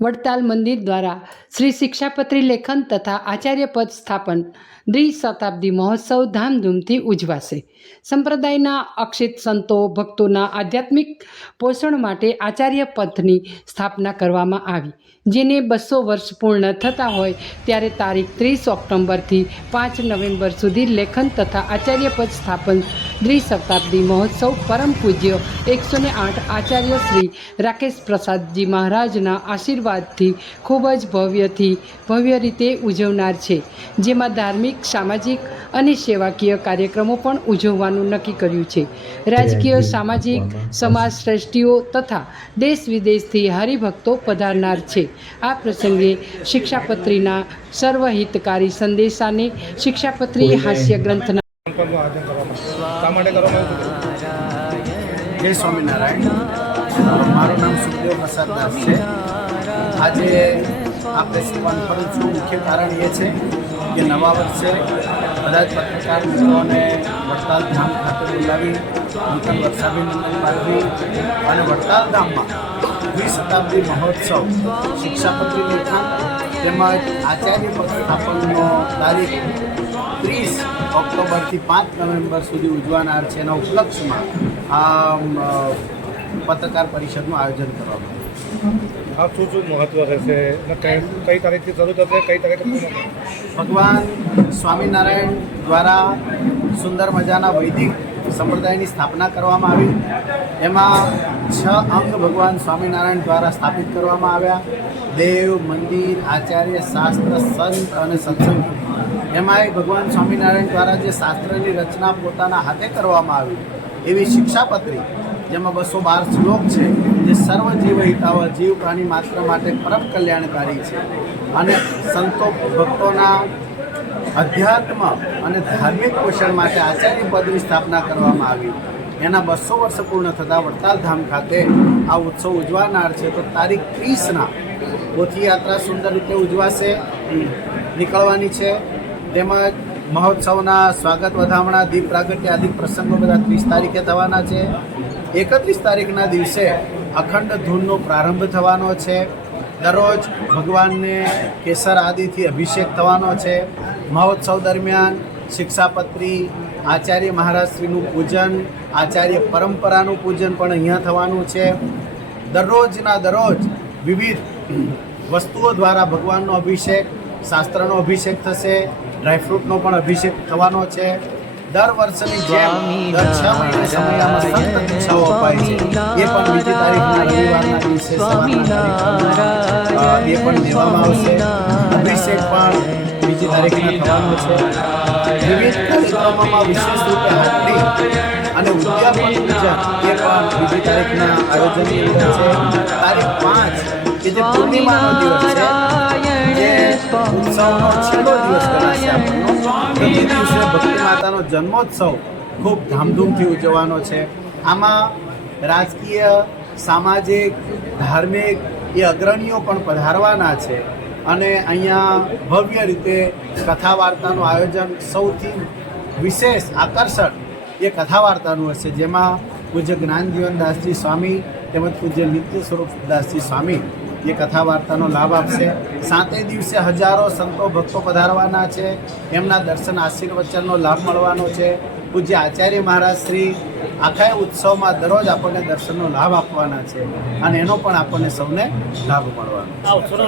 વડતાલ મંદિર દ્વારા શ્રી શિક્ષાપત્રી લેખન તથા આચાર્યપદ સ્થાપન દ્વિશતાબ્દી મહોત્સવ ધામધૂમથી ઉજવાશે. સંપ્રદાયના અક્ષિત સંતો, ભક્તોના આધ્યાત્મિક પોષણ માટે આચાર્ય પંથની સ્થાપના કરવામાં આવી, જેને બસો વર્ષ પૂર્ણ થતા હોય ત્યારે તારીખ ત્રીસ ઓક્ટોબરથી પાંચ નવેમ્બર સુધી લેખન તથા આચાર્યપદ સ્થાપન દ્વિશતાબ્દી મહોત્સવ પરમ પૂજ્ય એકસો ને આઠ આચાર્ય શ્રી રાકેશ પ્રસાદજી મહારાજના આશીર્વાદથી ખૂબ જ ભવ્યથી ભવ્ય રીતે ઉજવનાર છે. જેમાં ધાર્મિક સામાજિક અને સેવાકીય કાર્યક્રમો પણ ઉજવવાનું નક્કી કર્યું છે. રાજકીય સામાજિક સમાજ શ્રેષ્ઠીઓ તથા દેશ વિદેશથી હરિભક્તો પધારનાર છે. આ પ્રસંગે શિક્ષાપત્રીના સર્વહિતકારી સંદેશાને શિક્ષાપત્રી હાસ્ય ગ્રંથના શા માટે કરવામાં આવ્યું જય સ્વામિનારાયણ. મારું નામ સુખદેવ પ્રસાદ દાસ છે. આજે આપણે સેવાન કરું છું. મુખ્ય કારણ એ છે કે નવા વર્ષે બધા જ પત્રકાર મિત્રોને વડતાલ ધામ ખાતે બોલાવી, નૂતન વર્ષાભિનંદન પાઠવી અને વડતાલ ધામમાં દ્વિશતાબ્દી મહોત્સવ શિક્ષાપત્રી લેખન તેમજ આચાર્ય પદ સ્થાપનનો તારીખ ત્રીસ ઓક્ટોબરથી પાંચ નવેમ્બર સુધી ઉજવાનાર છે એના ઉપલક્ષમાં આ પત્રકાર પરિષદનું આયોજન કરવામાં આવ્યું. શું શું મહત્વ રહેશે? કઈ તારીખથી શરૂ થશે? કઈ તારીખે ભગવાન સ્વામિનારાયણ દ્વારા સુંદર મજાના વૈદિક સંપ્રદાયની સ્થાપના કરવામાં આવી. એમાં છ અંગ ભગવાન સ્વામિનારાયણ દ્વારા સ્થાપિત કરવામાં આવ્યા. દેવ મંદિર આચાર્ય શાસ્ત્ર સંત અને સત્સંગ. એમાંય ભગવાન સ્વામિનારાયણ દ્વારા જે શાસ્ત્રની રચના પોતાના હાથે કરવામાં આવી, એવી શિક્ષાપત્રી, જેમાં બસો બાર શ્લોક છે, જે સર્વ જીવ હિતાવ જીવ પ્રાણી માત્ર માટે પરમ કલ્યાણકારી છે. અને સંતો ભક્તોના અધ્યાત્મ અને ધાર્મિક પોષણ માટે આચાર્ય પદની સ્થાપના કરવામાં આવી. એના બસો વર્ષ પૂર્ણ થતાં વડતાલ ધામ ખાતે આ ઉત્સવ ઉજવાનાર છે. તો તારીખ ત્રીસના પોથી યાત્રા સુંદર રીતે ઉજવાશે. નીકળવાની છે. તેમજ મહોત્સવના સ્વાગત વધામણા, દીપ પ્રાગટ્ય આદિ પ્રસંગો બધા ત્રીસ તારીખે થવાના છે. એકત્રીસ તારીખના દિવસે અખંડ ધૂનનો પ્રારંભ થવાનો છે. દરરોજ ભગવાનને કેસર આદિથી અભિષેક થવાનો છે. મહોત્સવ દરમિયાન શિક્ષાપત્રી, આચાર્ય મહારાજશ્રીનું પૂજન, આચાર્ય પરંપરાનું પૂજન પણ અહીંયા થવાનું છે. દરરોજના દરરોજ વિવિધ વસ્તુઓ દ્વારા ભગવાનનો અભિષેક શાસ્ત્રનો અભિષેક થશે ડ્રાયફ્રૂટનો પણ અભિષેક થવાનો છે. દર વર્ષની જેમ, દર એ પણ બીજી તારીખના રવિવારના દિવસે અભિષેક પણ બીજી તારીખના થવાનો છે. વિવિધ કાર્યક્રમોમાં વિશેષ રૂપે હાજરી અને ઉદ્યાપન પૂજન એ પણ બીજી તારીખના આયોજન તારીખ પાંચ કે જે પૂર્ણિમાનો ઉત્સવનો છેલ્લો દિવસ ગણાશે આપણનો તો દિવસે ભક્તિ માતાનો જન્મોત્સવ ખૂબ ધામધૂમથી ઉજવવાનો છે. આમાં રાજકીય સામાજિક ધાર્મિક એ અગ્રણીઓ પણ પધારવાના છે અને અહીંયા ભવ્ય રીતે કથા વાર્તાનું આયોજન સૌથી વિશેષ આકર્ષણ એ કથા વાર્તાનું હશે જેમાં પૂજ્ય જ્ઞાનજીવનદાસજી સ્વામી તેમજ પૂજ્ય નિત્ય સ્વરૂપદાસજી સ્વામી એ કથા વાર્તાનો લાભ આપશે. સાતેય દિવસે હજારો સંતો ભક્તો પધારવાના છે. એમના દર્શન આશીર્વચનનો લાભ મળવાનો છે. પૂજ્ય આચાર્ય મહારાજ શ્રી આખા ઉત્સવમાં દરરોજ આપણને દર્શનનો લાભ આપવાના છે અને એનો પણ આપણને સૌને લાભ મળવાનો